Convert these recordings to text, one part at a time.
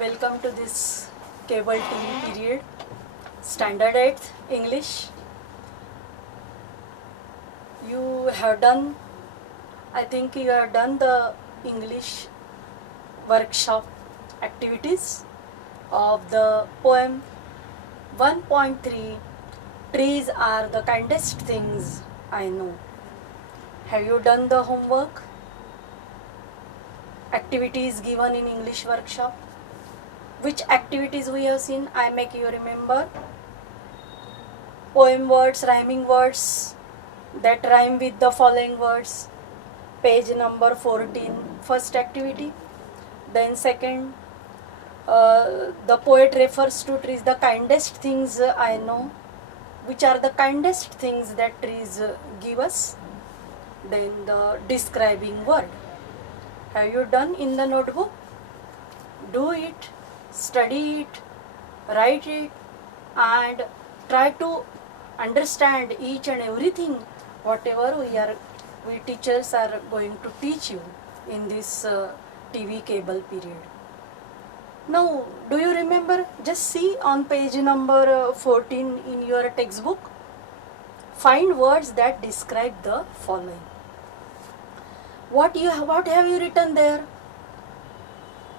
Welcome to this cable TV period, Standard 8th English. You have done, I think you have done the English workshop activities of the poem 1.3 Trees are the kindest things I know. Have you done the homework? Activities given in English workshop? Which activities we have seen? I make you remember. Poem words, rhyming words that rhyme with the following words. Page number 14, first activity. Then second, the poet refers to trees, the kindest things I know. Which are the kindest things that trees give us? Then the describing word. Have you done in the notebook? Do it, study it, write it, and try to understand each and everything whatever we teachers are going to teach you in this TV cable period. Now, do you remember? Just see on page number 14 in your textbook. Find words that describe the following. What have you written there?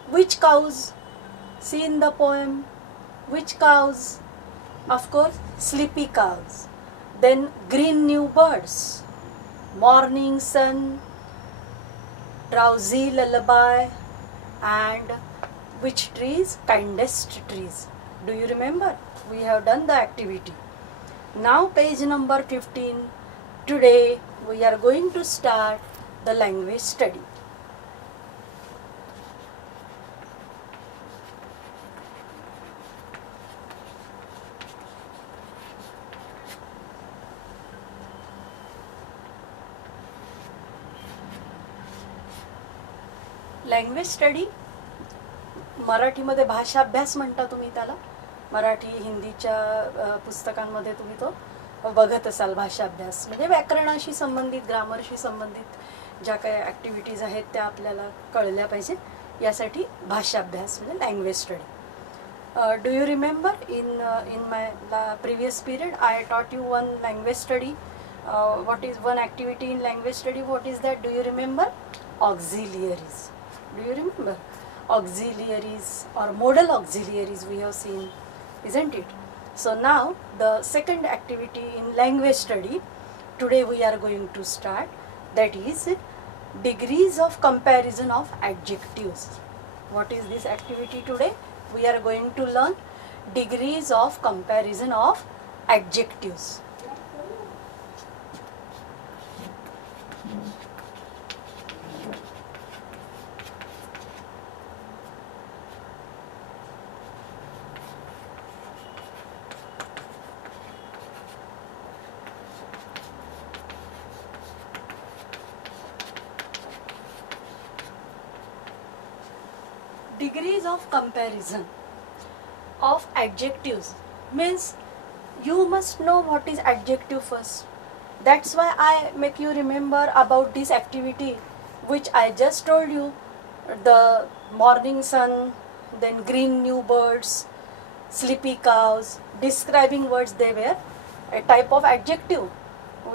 Which cows? See in the poem. Which cows? Of course, sleepy cows. Then green new birds. Morning sun. Drowsy lullaby. And which trees? Kindest trees. Do you remember? We have done the activity. Now page number 15. Today we are going to start the language study. Language study मराठीमध्ये भाषा अभ्यास म्हणता तुम्ही त्याला. मराठी हिंदीच्या पुस्तकांमध्ये तुम्ही तो बघत असाल. भाषा अभ्यास म्हणजे व्याकरणाशी संबंधित, ग्रामरशी संबंधित ज्या काही ॲक्टिव्हिटीज आहेत त्या आपल्याला कळल्या पाहिजे, यासाठी भाषा अभ्यास म्हणजे language study. Do you remember in my previous period I taught you one language study. what is one activity in language study? What is that? Do you remember? Auxiliaries. Do you remember? Auxiliaries or modal auxiliaries we have seen, isn't it? So now the second activity in language study today we are going to start, that is degrees of comparison of adjectives. What is this activity today? We are going to learn degrees of comparison of adjectives. Degrees of comparison of adjectives means you must know what is adjective first. That's why I make you remember about this activity which I just told you. The morning sun, then green new birds, sleepy cows, describing words, they were a type of adjective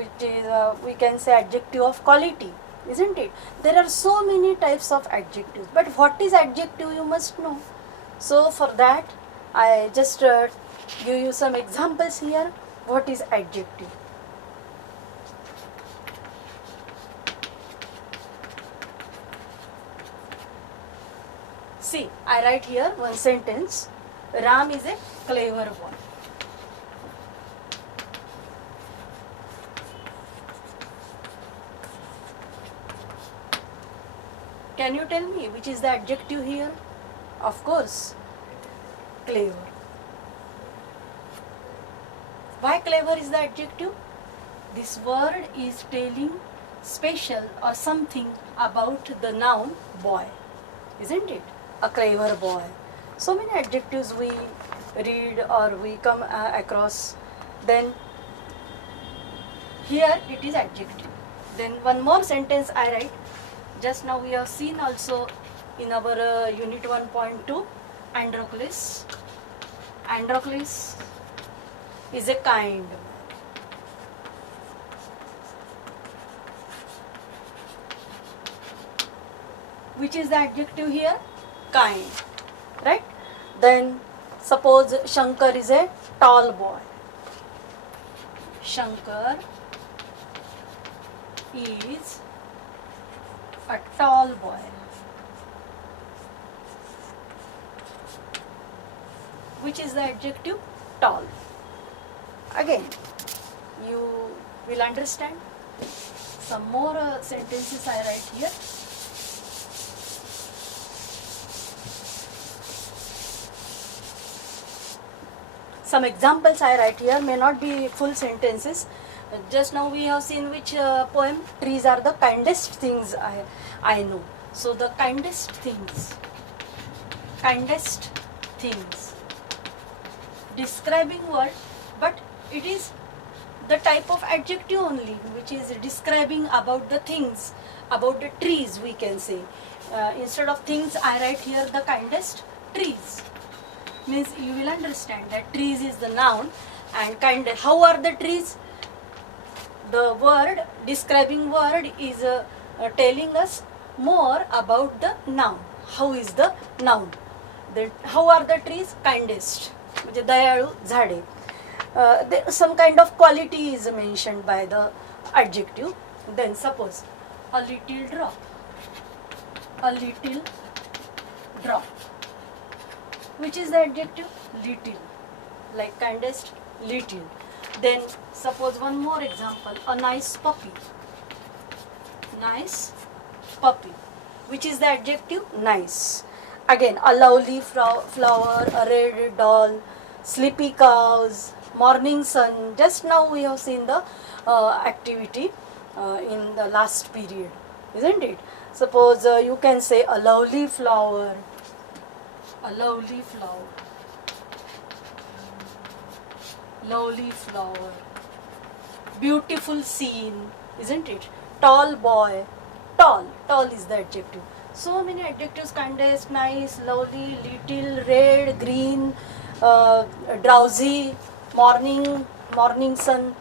which is we can say adjective of quality, isn't it? There are so many types of adjectives, but what is adjective you must know. So for that I just give you some examples here. What is adjective? See, I write here one sentence. Ram is a clever boy. Can you tell me which is the adjective here? Of course, clever. Why clever is the adjective? This word is telling special or something about the noun boy, isn't it? A clever boy. So many adjectives we read or we come across. Then here it is adjective. Then one more sentence I write. Just now we have seen also in our unit 1.2 Androcles. Androcles is a kind. Which is the adjective here? Kind. Right? Then suppose Shankar is a tall boy. Shankar is a tall boy. Which is the adjective? Tall. Again, you will understand. Some more sentences I write here. Some examples I write here, may not be full sentences. Just now we have seen which poem? Trees are the kindest things I know. So the kindest things. Kindest things. Describing word, but it is the type of adjective only, which is describing about the things, about the trees we can say. Instead of things I write here the kindest trees. Means you will understand that trees is the noun and kind. How are the trees? The word, describing word is telling us more about the noun. How is the noun? Then how are the trees? Kindest. म्हणजे दयाळू झाडे. Some kind of quality is mentioned by the adjective. Then suppose a little drop. A little drop. Which is the adjective? Little. Like kindest, little. Then suppose one more example. A nice puppy. Nice puppy. Which is the adjective? Nice. Again, a lovely flower, a red doll, sleepy cows, morning sun. Just now we have seen the activity in the last period, isn't it? Suppose you can say a lovely flower. A lovely flower. Lovely flower. Beautiful scene, isn't it? Tall boy. Tall. Tall is the adjective. So many adjectives: kindest, nice, lovely, little, red, green, drowsy, morning sun.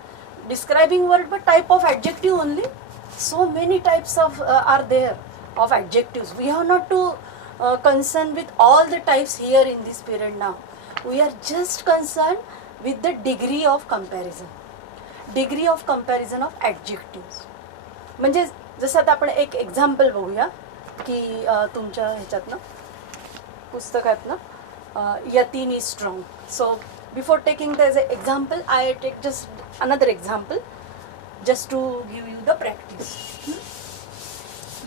Describing word, but type of adjective only. So many types of are there of adjectives. We have not to concerned with all the types here in this period now. We are just concerned with the degree of comparison. Degree of comparison of adjectives. म्हणजे जसं आता आपण एक example बघूया की तुमच्या ह्याच्यातनं पुस्तकातनं Yatin is strong. So before taking the as a example I take just another example just to give you the practice.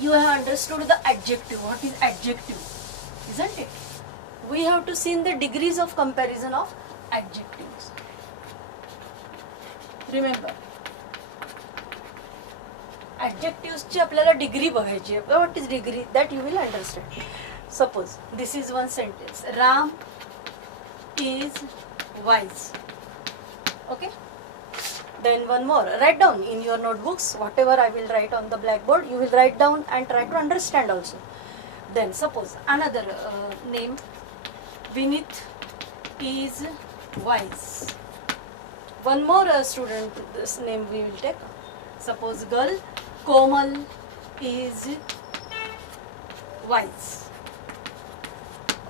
You have understood the adjective. What is adjective? Isn't it? We have to see the degrees of comparison of adjectives. Remember, adjectives ची आपल्याला degree बघायची आहे. What is degree? That you will understand. Suppose this is one sentence. Ram is wise. Okay. Then one more. Write down in your notebooks whatever I will write on the blackboard. You will write down and try to understand also. Then suppose another name. Vinith is wise. One more student, this name we will take. Suppose girl Komal is wise.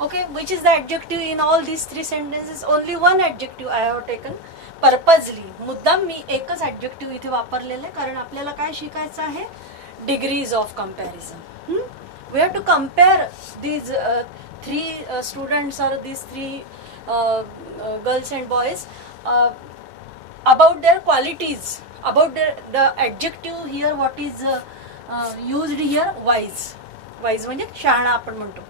Okay, which is the adjective in all these three sentences? Only one adjective I have taken. Purposely मुद्दाम मी एकच adjective इथे वापरलेलं आहे कारण आपल्याला काय शिकायचं आहे? Degrees of comparison. We have to compare these three students or these three girls and boys about their qualities, about the adjective here what is used here? Wise. Wise म्हणजे शहाणा आपण म्हणतो.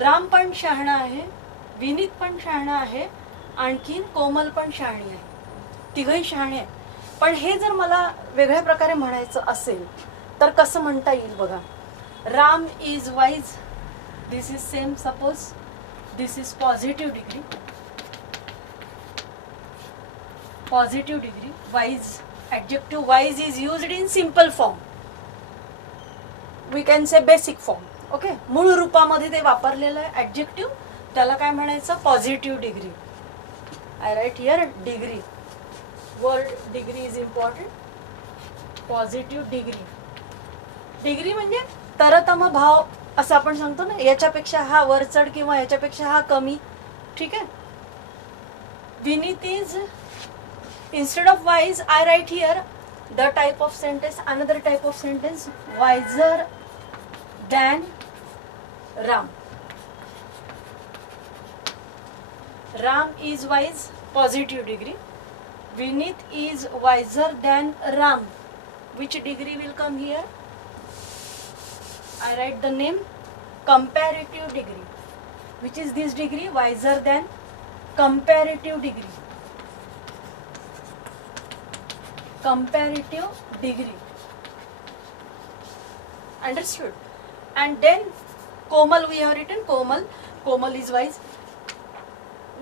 राम पण शहाणा आहे, विनीत पण शहाणा आहे, आणखीन कोमल पण शहाणी आहे. तिघही शहाणे आहे. पण हे जर मला वेगळ्या प्रकारे म्हणायचं असेल तर कसं म्हणता येईल बघा. Ram is wise. This is same. Suppose this is positive degree. Positive degree. Wise adjective wise is used in simple form. We can say basic form. Okay. मूळ रूपामध्ये ते वापरलेलं आहे ॲडजेक्टिव्ह. त्याला काय म्हणायचं, positive degree. I write here degree, word degree is important. Positive degree, degree म्हणजे तरतम भाव असं आपण सांगतो ना, याच्यापेक्षा हा वरचढ किंवा याच्यापेक्षा हा कमी. ठीक आहे. Vineet is, instead of wise I write here the type of sentence, another type of sentence, wiser than Ram. Ram is wise, positive degree. Vineet is wiser than Ram. Which degree will come here? I write the name, comparative degree. Which is this degree? Wiser than, comparative degree. Comparative degree. Understood? And then Komal we have written, Komal is wise.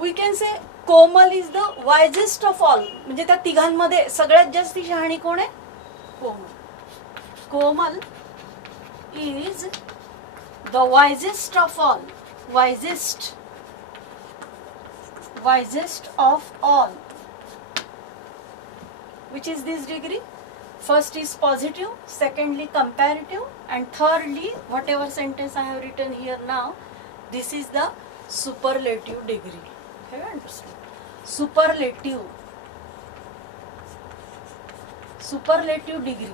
We can say Komal is the wisest of all. म्हणजे त्या तिघांमध्ये सगळ्यात जास्त शहाणी कोण आहे? कोमल. कोमल is the wisest of all. Wisest of all. Which is this degree? First is positive, secondly comparative, and thirdly, whatever sentence I have written here now, this is the superlative degree. Have you understood? Superlative degree.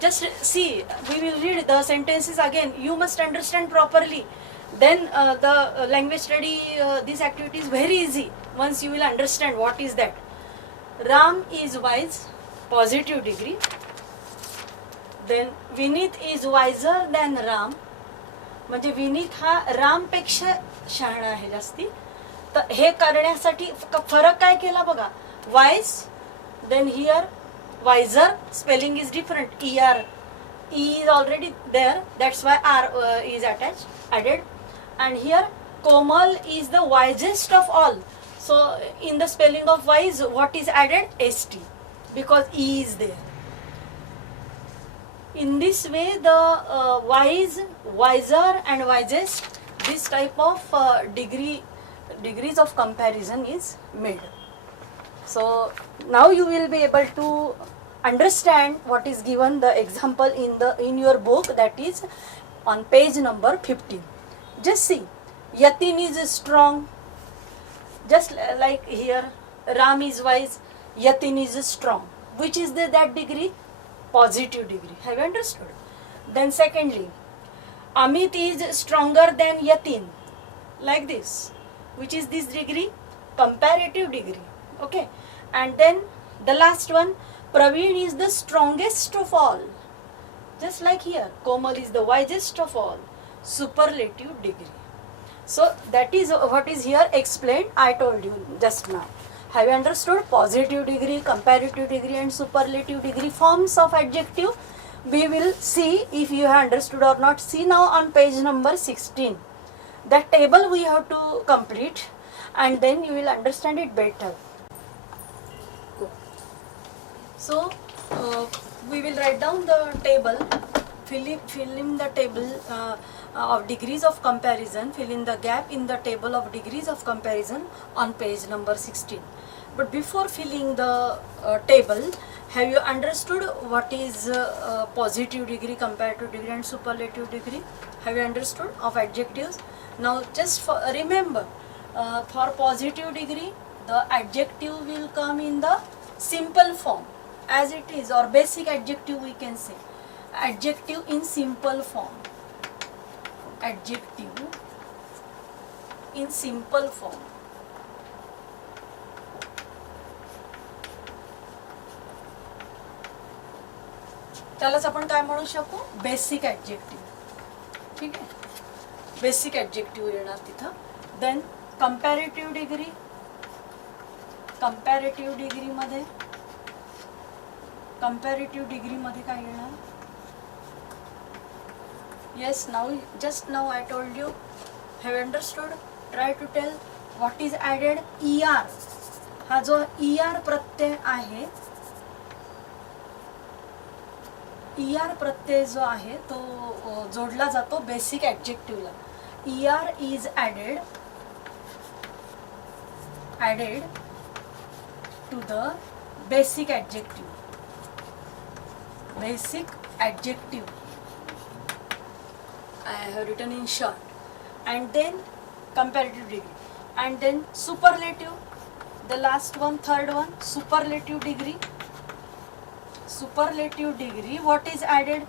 Just see, we will read the sentences again. You must understand properly. Then the language study, this activity is very easy once you will understand what is that. Ram is wise, positive degree. Then Vineet is wiser than Ram. म्हणजे विनीत हा राम पेक्षा शहाणा आहे जास्ती. तर हे करण्यासाठी फरक काय केला बघा, wise, then here wiser, spelling is different, er, e is already there, that's why r is added. And here Komal is the wisest of all, so in the spelling of wise what is added? st, because e is there. In this way the wise, wiser and wisest, this type of degrees of comparison is made. So now you will be able to understand what is given the example in your book, that is on page number 15. Just see, Yatin is strong, just like here Ram is wise, Yatin is strong. Which is that degree? Positive degree. Have you understood? Then secondly, Amit is stronger than Yatin, like this. Which is this degree? Comparative degree. Okay. And then the last one, Praveen is the strongest of all, just like here Komal is the wisest of all, superlative degree. So that is what is here explained, I told you just now. Have you understood? Positive degree, comparative degree and superlative degree forms of adjective. We will see if you have understood or not. See now on page number 16, that table we have to complete, and then you will understand it better. So we will write down the table, fill in the table of degrees of comparison, fill in the gap in the table of degrees of comparison on page number 16. But before filling the table, have you understood what is positive degree, comparative degree and superlative degree? Have you understood of adjectives? Now just remember, for positive degree, the adjective will come in the simple form as it is, or basic adjective we can say. Adjective in simple form. Adjective in simple form. त्यालाच आपण काय म्हणू शकू? Basic adjective. ठीक आहे, basic adjective येणार तिथं. Then comparative degree. Comparative degree मध्ये काय येणार? Yes, now just now I told you. Have you understood? Try to tell what is added. ER. हा जो ER प्रत्यय आहे, ER प्रत्यय जो आहे तो जोडला जातो बेसिक ॲडजेक्टिव्हला. ER is added to the basic adjective. Basic adjective I have written in short. And then comparative degree, and then superlative, the last one, third one, superlative degree. Superlative degree, what is added?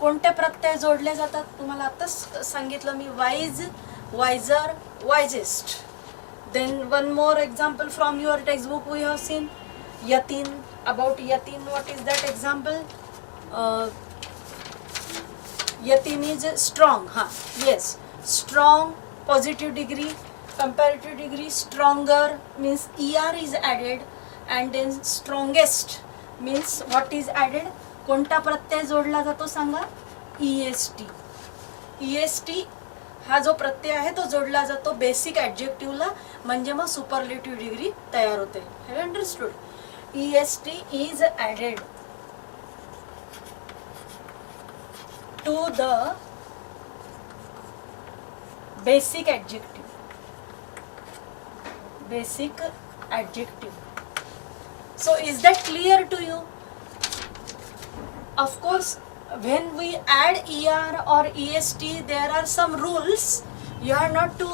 कोणते प्रत्यय जोडले जातात? तुम्हाला आताच सांगितलं मी, wise, wiser, wisest. Then one more example from your textbook we have seen, yatin. About yatin, what is that example? Yatin is strong. Yes, strong. Positive degree, comparative degree, stronger means ER is added, and then strongest means what is added? कोणता प्रत्यय जोडला जातो सांगा? EST. EST हा जो प्रत्यय आहे तो जोडला जातो basic ॲडजेक्टिव्हला, म्हणजे मग सुपरलेटिव्ह डिग्री तयार होते. Have understood? EST is added to the basic adjective. Basic adjective. So is that clear to you? Of course, when we add ER or EST, there are some rules. You have not to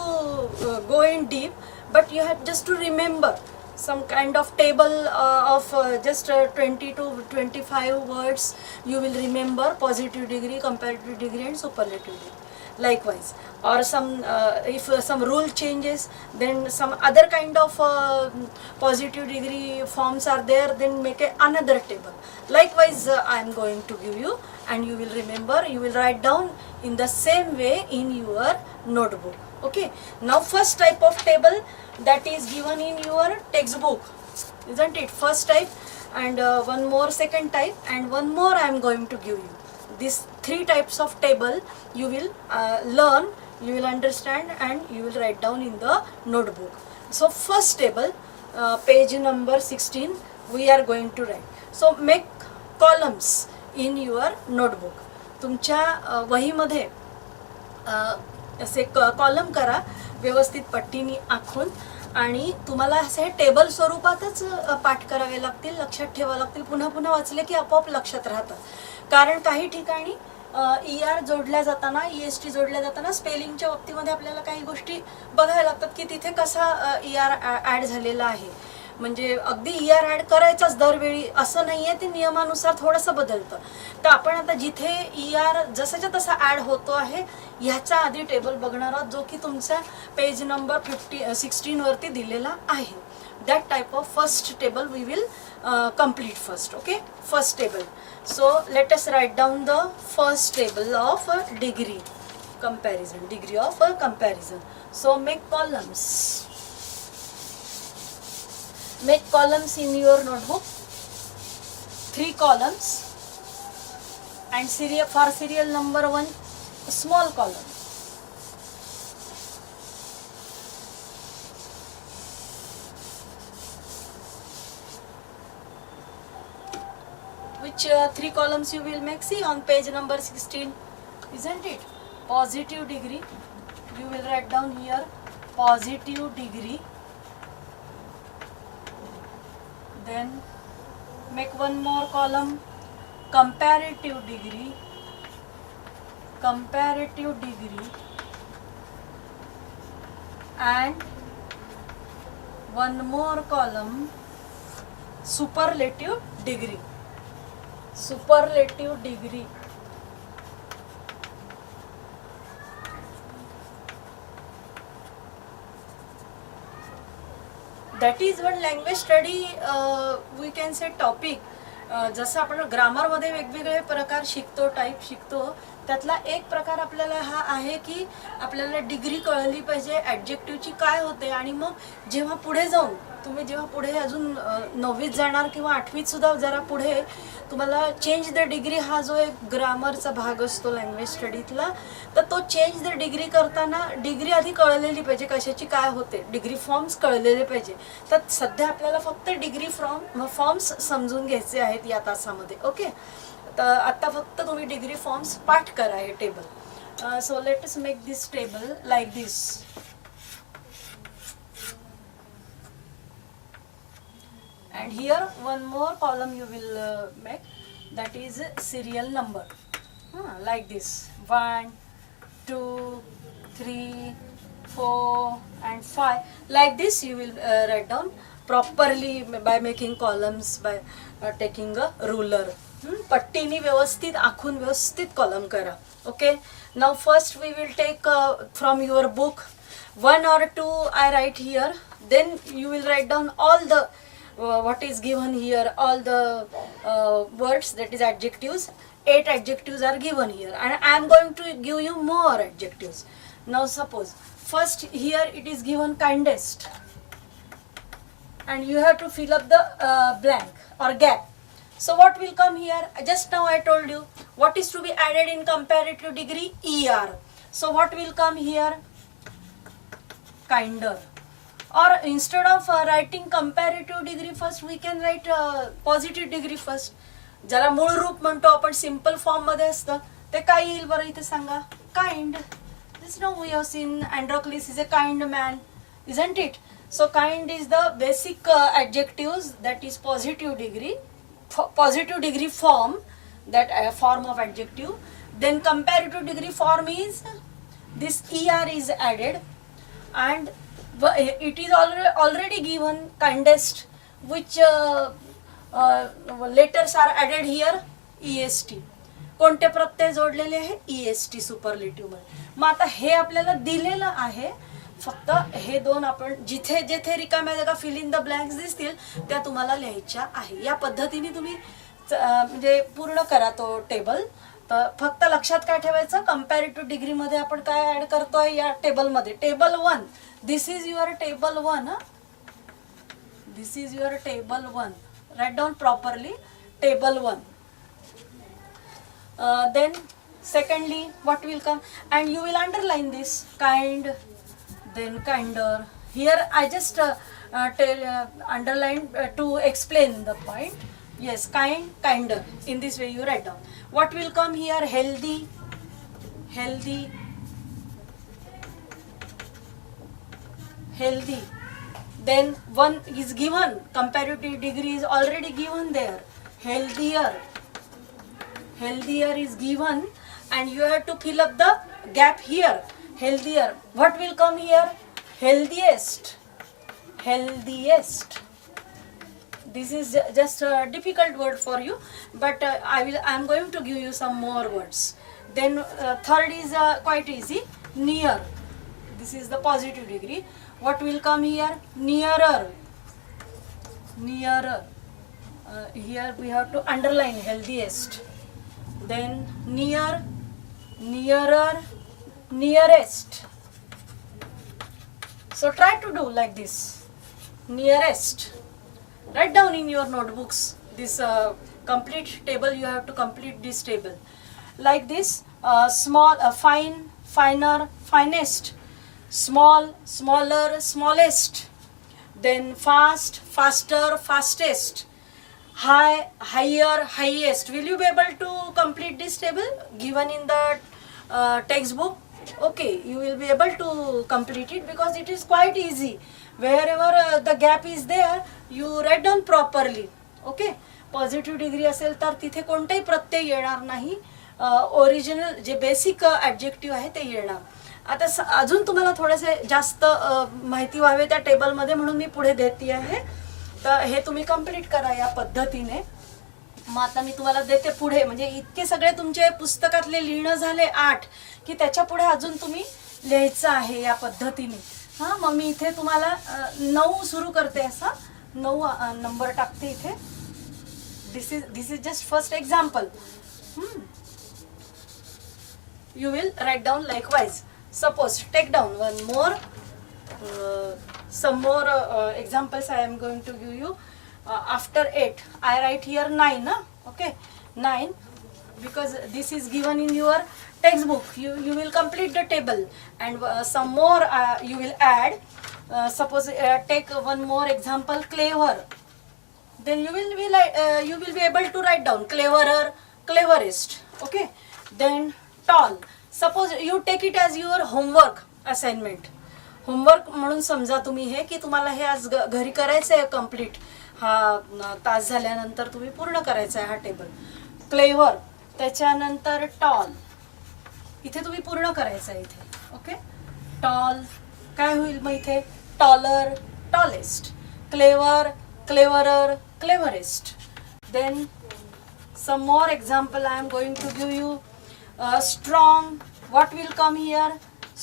go in deep, but you have just to remember some kind of table of just 20 to 25 words. You will remember positive degree, comparative degree, and superlative degree. Likewise, or some if some rule changes, then some other kind of positive degree forms are there, then make another table. Likewise, I am going to give you, and you will remember, you will write down in the same way in your notebook. Okay, now first type of table that is given in your textbook, isn't it? First type, and one more second type, and one more I am going to give you. These three types of table you will learn, you will understand, and you will write down in the notebook. So first table, page number 16, we are going to write. So make columns in your notebook. तुमच्या वहीमध्ये असे column करा व्यवस्थित पट्टीने आखून, आणि तुम्हाला असे table स्वरूपातच पाठ करावे लागतील, लक्षात ठेवावे लागतील. पुन्हा पुन्हा वाचले की आपोआप लक्षात राहतात. कारण काही ठिकाणी ER जोडल्या जाताना, EST जोडल्या जाताना स्पेलिंगच्या बाबतीमध्ये आपल्याला काही गोष्टी बघायला लागतात की तिथे कसा ER ॲड झालेला आहे. म्हणजे अगदी ER ॲड करायचाच दरवेळी असं नाही आहे, ते नियमानुसार थोडंसं बदलतं. तर आपण आता जिथे ER जसाच्या तसा ॲड होतो आहे ह्याचा आधी टेबल बघणार आहोत, जो की तुमचा पेज नंबर 16 वरती दिलेला आहे. That type of first table we will complete first. Okay, first table. So let us write down the first table of degree comparison, degree of comparison. So make columns. Make columns in your notebook. 3 columns, and for serial number 1, a small column. Which 3 columns you will make? See on page number 16, isn't it? Positive degree, you will write down here positive degree. Then make one more column, comparative degree, comparative degree, and one more column, superlative degree. Superlative degree. That is one language study, we can say topic. जसं आपण ग्रामरमध्ये वेगवेगळे प्रकार शिकतो, type शिकतो, त्यातला एक प्रकार आपल्याला हा आहे की आपल्याला डिग्री कळली पाहिजे ॲडजेक्टिव्हची काय होते. आणि मग जेव्हा पुढे जाऊन तुम्ही जेव्हा पुढे अजून 9वीत जाणार किंवा 8वीत सुद्धा जरा पुढे तुम्हाला चेंज द डिग्री हा जो एक ग्रामरचा भाग असतो लँग्वेज स्टडीतला, तर तो चेंज द डिग्री करताना डिग्री आधी कळलेली पाहिजे कशाची काय होते, डिग्री फॉर्म्स कळलेले पाहिजे. तर सध्या आपल्याला फक्त डिग्री फॉर्म्स समजून घ्यायचे आहेत या तासामध्ये. ओके, तर आता फक्त तुम्ही डिग्री फॉर्म्स पाठ करा हे टेबल. So let us make this table like this. And here one more column you will make, that is serial number, like this 1 2 3 4 and 5, like this you will write down properly by making columns, by taking a ruler. पट्टीनी व्यवस्थित आखून व्यवस्थित column करा. Okay, now first we will take from your book 1 or 2 I write here, then you will write down all the what is given here, all the words, that is adjectives. 8 adjectives are given here and I am going to give you more adjectives. Now suppose first here it is given kindest and you have to fill up the blank or gap. So what will come here? Just now I told you what is to be added in comparative degree, er. So what will come here? Kinder. Or instead of writing comparative degree first, we can write positive degree first. ज्याला मूळ रूप म्हणतो आपण, simple form मध्ये असतं, ते काय येईल बरं इथे सांगा? Kind. This no we have seen Androcles is a kind man, isn't it? So kind is the basic adjectives, that is positive degree form, that form of adjective. Then comparative degree form is this er is added, and it is already given kindest, which letters are added here, est. कोणते प्रत्यय जोडलेले आहे? est superlative मध्ये. मग आता हे आपल्याला दिलेलं आहे, फक्त हे दोन आपण जिथे जिथे रिकाम्या जागा फिल इन द ब्लँक्स दिसतील त्या तुम्हाला लिहायच्या आहे. या पद्धतीने तुम्ही म्हणजे पूर्ण करा तो टेबल. तर फक्त लक्षात काय ठेवायचं, कंपॅरेटिव्ह डिग्री मध्ये आपण काय ऍड करतोय या टेबल मध्ये? Table 1. This is your table 1. This is your table 1. Write down properly, table 1. Then secondly what will come, and you will underline this kind, then kinder. Here I just underline to explain the point. Yes, kind, kinder. In this way you write down. What will come here? Healthy, healthy, healthy. Then one is given, comparative degree is already given there. Healthier, healthier is given, and you have to fill up the gap here. Healthier. What will come here? Healthiest, healthiest. This is just a difficult word for you, but I am going to give you some more words. Then third is quite easy, near. This is the positive degree. What will come here? Nearer, nearer. Here we have to underline healthiest. Then near, nearer, nearest. So try to do like this, nearest. Write down in your notebooks this complete table. You have to complete this table like this. Small, fine, finer, finest. Small, smaller, smallest. Then fast, faster, fastest. High, higher, highest. Will you be able to complete this table given in the textbook? Okay, you will be able to complete it because it is quite easy. Wherever the gap is there, you write down properly. Okay, positive degree असेल तर तिथे कोणताही प्रत्यय येणार नाही, original जे basic adjective आहे ते येणार. आता अजून तुम्हाला थोडेसे जास्त माहिती व्हावे त्या टेबलमध्ये म्हणून मी पुढे देते आहे. तर हे तुम्ही कंप्लीट करा या पद्धतीने. मग आता मी तुम्हाला देते पुढे, म्हणजे इतके सगळे तुमचे पुस्तकातले लिहिणं झाले 8 की त्याच्या पुढे अजून तुम्ही लिहायचं आहे या पद्धतीने. हां, मग मी इथे तुम्हाला 9 सुरू करते, असा 9 नंबर टाकते इथे. This is just first example. You will write down likewise. Suppose take down one more, some more examples I am going to give you. After 8 I write here 9. Okay, 9, because this is given in your textbook. You will complete the table, and some more you will add. Suppose take one more example, clever. Then you will be able to write down cleverer, cleverest. Okay, then tall. Suppose you take it as your homework assignment. Homework म्हणून समजा तुम्ही हे की तुम्हाला हे आज घरी करायचं आहे complete. हा तास झाल्यानंतर तुम्ही पूर्ण करायचं आहे हा टेबल. क्लेवर, त्याच्यानंतर टॉल, इथे तुम्ही पूर्ण करायचं आहे इथे. ओके, टॉल काय होईल मग इथे? Taller, tallest. Clever, cleverer, cleverest. Then some more example I am going to give you. Strong, what will come here?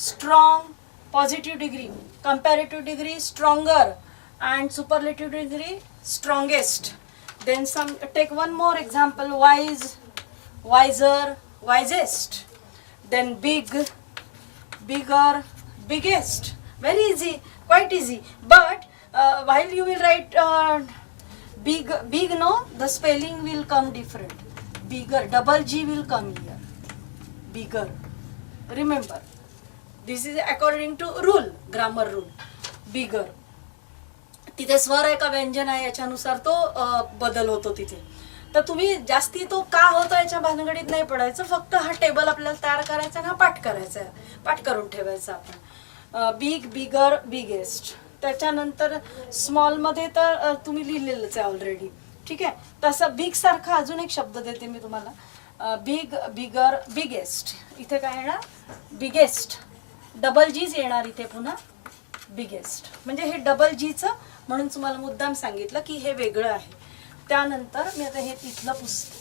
Strong, positive degree, comparative degree, stronger, and superlative degree, strongest. Then some, take one more example. Wise, wiser, wisest. Then big, bigger, biggest. Very easy, quite easy. But while you will write big, no, the spelling will come different. Bigger, double G will come here. Bigger. Remember, this is according to rule, grammar rule. Bigger. तिथे स्वर आहे का व्यंजन आहे याच्यानुसार तो बदल होतो तिथे. तर तुम्ही जास्ती तो का होतो याच्या भानगडीत नाही पडायचं. फक्त हा टेबल आपल्याला तयार करायचा आणि हा पाठ करायचा आहे, पाठ करून ठेवायचा आपण. बिग, बिगर, बिगेस्ट. त्याच्यानंतर स्मॉलमध्ये तर तुम्ही लिहिलेलंच आहे ऑलरेडी. ठीक आहे, तसं बिग सारखा अजून एक शब्द देते मी तुम्हाला. बिग, बिगर, बिगेस्ट. इथे काय येणार? बिगेस्ट. डबल जीच येणार इथे पुन्हा. बिगेस्ट म्हणजे हे डबल जीचं म्हणून तुम्हाला मुद्दाम सांगितलं की हे वेगळं आहे. त्यानंतर मी आता हे तिथलं पुसते.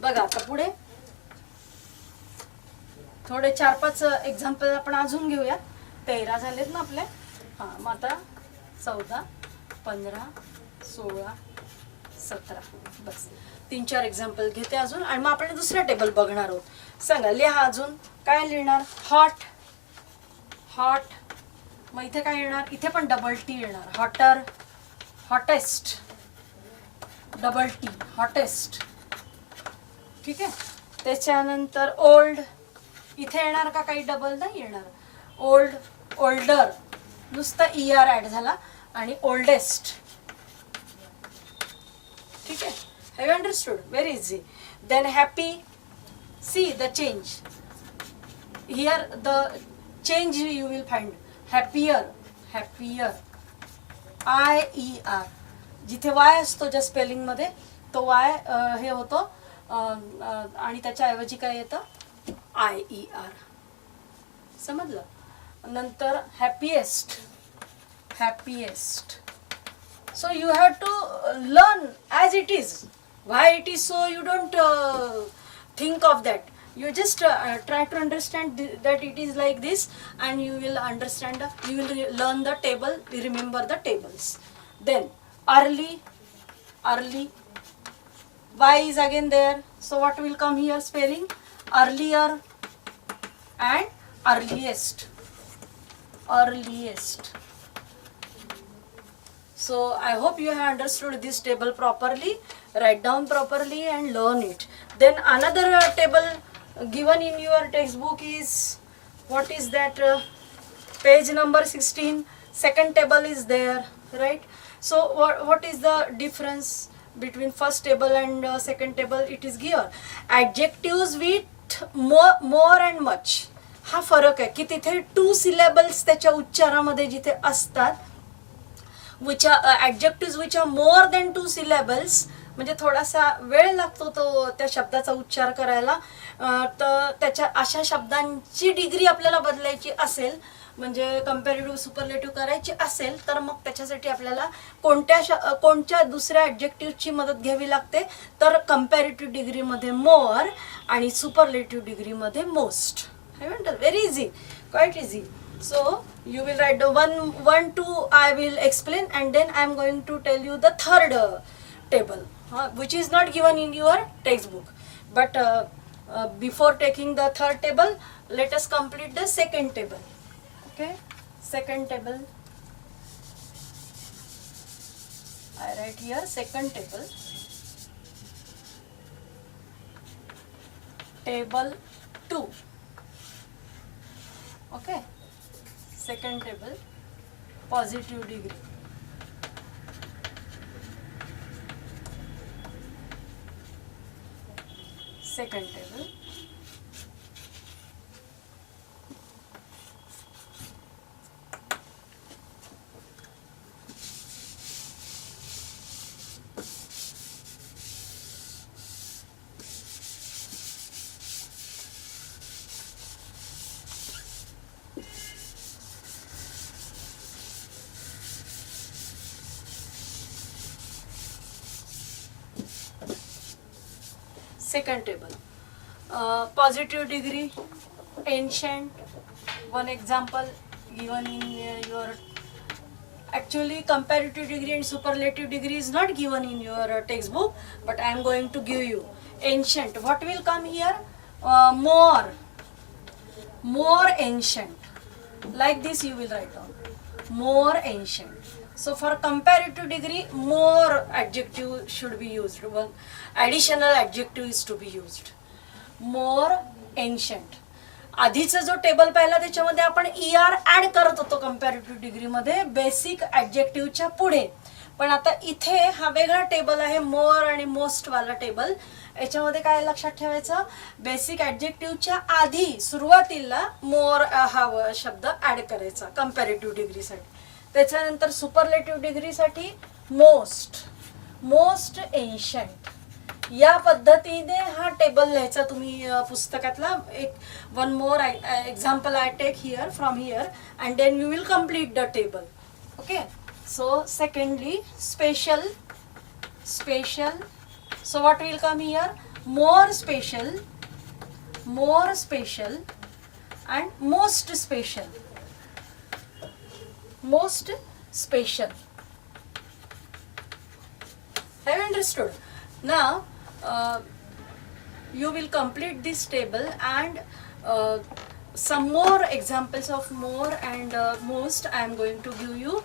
बघा आता पुढे थोडे 4-5 एक्झाम्पल आपण अजून घेऊया. 13 झालेत ना आपले. हां, मग आता 14, 15, 16, 17 बस 3-4 एक्झाम्पल घेते अजून आणि मग आपण दुसरा टेबल बघणार आहोत. सांगा, लिहा अजून काय लिहिणार? Hot, hot. मग इथे काय येणार? इथे पण डबल टी येणार. Hotter, hottest, double T, hottest. ठीक आहे, त्याच्यानंतर ओल्ड, इथे येणार का काही डबल? नाही येणार. ओल्ड, ओल्डर, नुसता ER ऍड झाला. आणि ओल्डेस्ट. ठीक आहे, have you understood? Very easy. Then happy, see the change here, the change you will find. Happier, happier, IER. जिथे वाय असतो ज्या स्पेलिंगमध्ये तो वाय हे होतो आणि त्याच्याऐवजी काय येतं? IER. समजलं? नंतर happiest, happiest. So you have to learn as it is. Why it is so you don't think of that. You just try to understand that it is like this and you will understand, you will learn the table, remember the tables. Then early, early, Y is again there, so what will come here? Spelling earlier and earliest, earliest. So I hope you have understood this table properly. Write down properly and learn it. Then another table given in your textbook is, what is that? Page number 16. Second table is there, right? So what is the difference between first table and second table? It is given adjectives with more and much. हा फरक आहे की तिथे 2 syllables त्याच्या उच्चारामध्ये जिथे असतात, which are adjectives which are more than 2 syllables, म्हणजे थोडासा वेळ लागतो तो त्या शब्दाचा उच्चार करायला. तर त्याच्या अशा शब्दांची डिग्री आपल्याला बदलायची असेल, म्हणजे कंपॅरेटिव्ह सुपरलेटिव्ह करायची असेल, तर मग त्याच्यासाठी आपल्याला कोणत्या दुसऱ्या ॲडजेक्टिव्हची मदत घ्यावी लागते? तर कंपॅरेटिव्ह डिग्रीमध्ये मोर आणि सुपरलेटिव्ह डिग्रीमध्ये most. Very easy, quite easy. So you will write the 1, 2 I will explain, and then I am going to tell you the third table, which is not given in your textbook. But before taking the third table, let us complete the second table. Okay, second table. I write here second table. Table 2. Okay. second table, positive degree. Second table. Second table, positive degree, ancient. One example given in your, actually comparative degree and superlative degree is not given in your textbook, but I am going to give you. Ancient, what will come here? More ancient, like this you will write down, more ancient. So for comparative degree, more adjective should be used, one additional adjective is to be used, more ancient. आधीचा जो table पाहिला त्याच्यामध्ये आपण ER add करत होतो comparative डिग्रीमध्ये basic ॲडजेक्टिव्हच्या पुढे, पण आता इथे हा वेगळा टेबल आहे, मोर आणि मोस्ट वाला टेबल. याच्यामध्ये काय लक्षात ठेवायचं, बेसिक ॲडजेक्टिव्हच्या आधी सुरुवातीला मोर हा शब्द ऍड करायचा कंपॅरेटिव्ह डिग्रीसाठी. त्याच्यानंतर सुपरलेटिव्ह डिग्रीसाठी मोस्ट एन्शंट. या पद्धतीने हा टेबल लिहायचा तुम्ही पुस्तकातला. एक one more example I take here from here and then you will complete the table. Okay, so secondly special. So what will come here? More special and most special. Have you understood? Now you will complete this table and some more examples of more and most I am going to give you.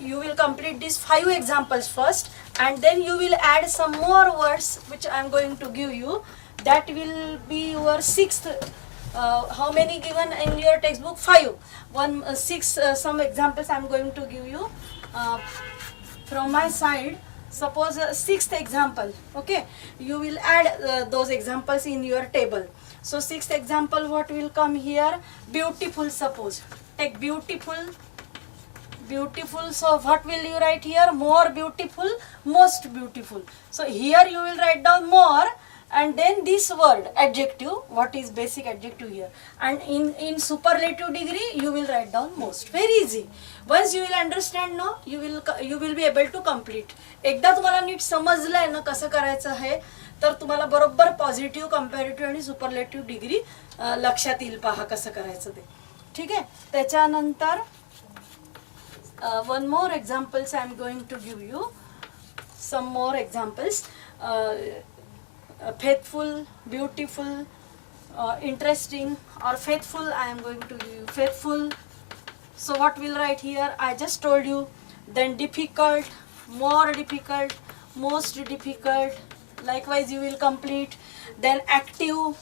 You will complete these 5 examples first and then you will add some more words which I am going to give you. That will be your 6th. How many given in your textbook? 5. 6 some examples I am going to give you from my side. Suppose 6th example, okay, you will add those examples in your table. So 6th example, what will come here? Beautiful. Suppose take beautiful. So what will you write here? More beautiful, most beautiful. So here you will write down more and then this word adjective, what is basic adjective here, and in superlative degree you will write down most. Very easy. Once you will understand now, you will be able to complete. एकदा तुम्हाला NEET समजलंय ना कसं करायचं आहे, तर तुम्हाला बरोबर positive, comparative आणि सुपरलेटिव्ह डिग्री लक्षात येईल. पहा कसं करायचं ते. ठीक आहे. त्याच्यानंतर one more examples I am going to give you. Some more examples. Faithful, beautiful, interesting or faithful. I am going to give you faithful. So what will write here? I just told you. Then difficult, more difficult, most difficult. Likewise you will complete. Then active.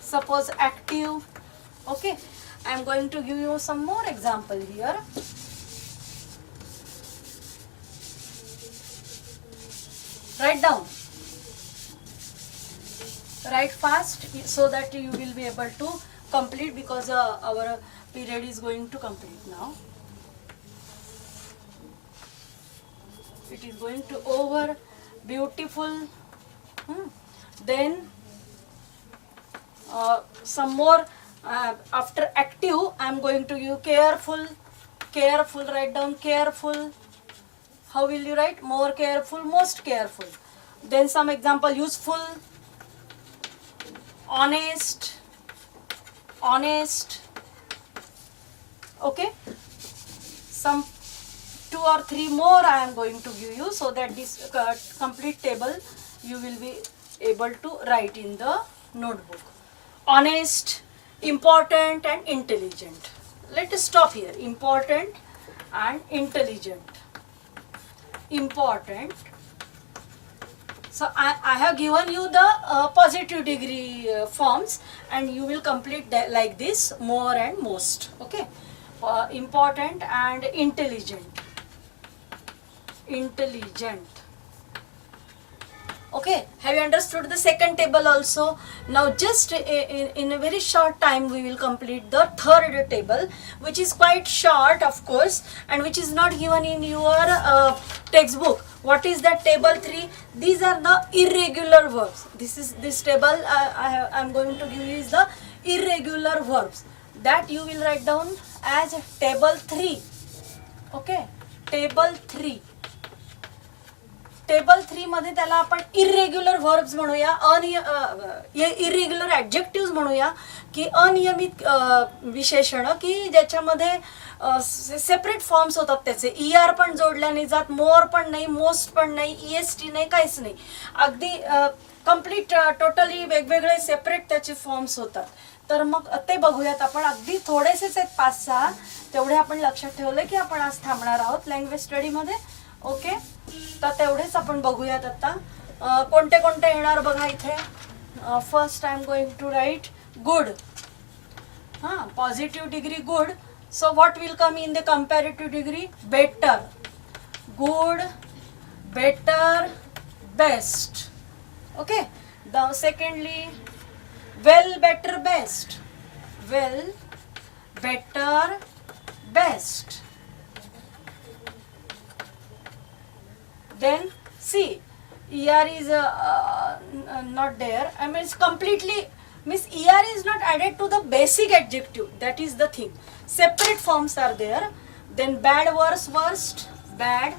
Suppose active. Okay, I am going to give you some more example here. Write down. Write fast so that you will be able to complete, because our period is going to complete now. It is going to over. Beautiful. Then some more after active I am going to give careful. Write down careful. How will you write? More careful, most careful. Then some example, useful, honest. Okay. Some 2 or 3 more I am going to give you so that this complete table you will be able to write in the notebook. Honest, important and intelligent. Let us stop here. Important and intelligent. Important. So I have given you the positive degree forms and you will complete that like this, more and most. Okay. important and intelligent. Okay, have you understood the second table also? Now just in a very short time we will complete the third table, which is quite short of course, and which is not given in your textbook. What is that table 3? These are the irregular verbs. This table I am going to give you is the irregular verbs, that you will write down as table 3. Okay, table 3. Table 3 मध्ये त्याला आपण irregular verbs म्हणूया, irregular ॲडजेक्टिव्स म्हणूया, की अनियमित विशेषण, की ज्याच्यामध्ये सेपरेट फॉर्म्स होतात त्याचे. ER पण जोडल्या नाही जात, मोर पण नाही, मोस्ट पण नाही, EST नाही, काहीच नाही. अगदी कम्प्लीट टोटली वेगवेगळे सेपरेट त्याचे फॉर्म्स होतात. तर मग ते बघूयात आपण. अगदी थोडेसेच आहेत 5-6, तेवढे आपण लक्षात ठेवले की आपण आज थांबणार आहोत लँग्वेज स्टडीमध्ये. ओके, तर तेवढेच आपण बघूयात आता. कोणते कोणते येणार बघा इथे. First I am going to write good. हां, positive degree good. So what will come in the comparative degree? Better, good, better, best. Okay. The secondly well, better, best. Well, better, best. Then see, ER is not there. I mean, it's completely means ER is not added to the basic adjective. That is the thing. Separate forms are there. Then bad, worse, worst. Bad,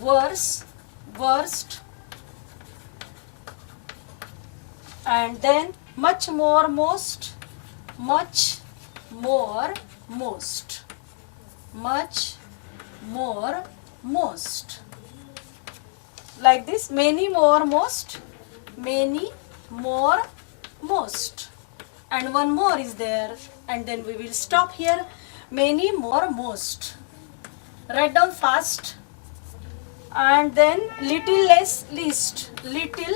worse, worst. And then much more, most. Much more, most. Much more, most. Like this, many more, most, many more, most, and one more is there, and then we will stop here. Many more, most. Write down fast. And then little less, least. Little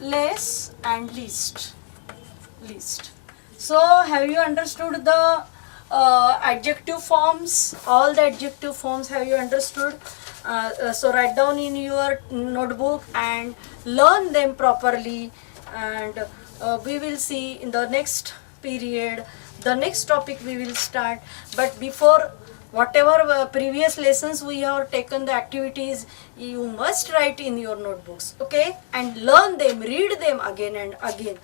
less and least. Least. So have you understood the adjective forms? All the adjective forms have you understood? So write down in your notebook and learn them properly, and we will see in the next period the next topic we will start. But before, whatever previous lessons we have taken, the activities you must write in your notebooks, okay, and learn them, read them again and again.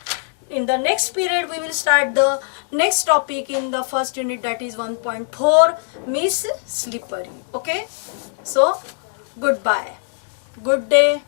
In the next period we will start the next topic in the first unit, that is 1.4, Miss Slippery. Okay, so goodbye, good day.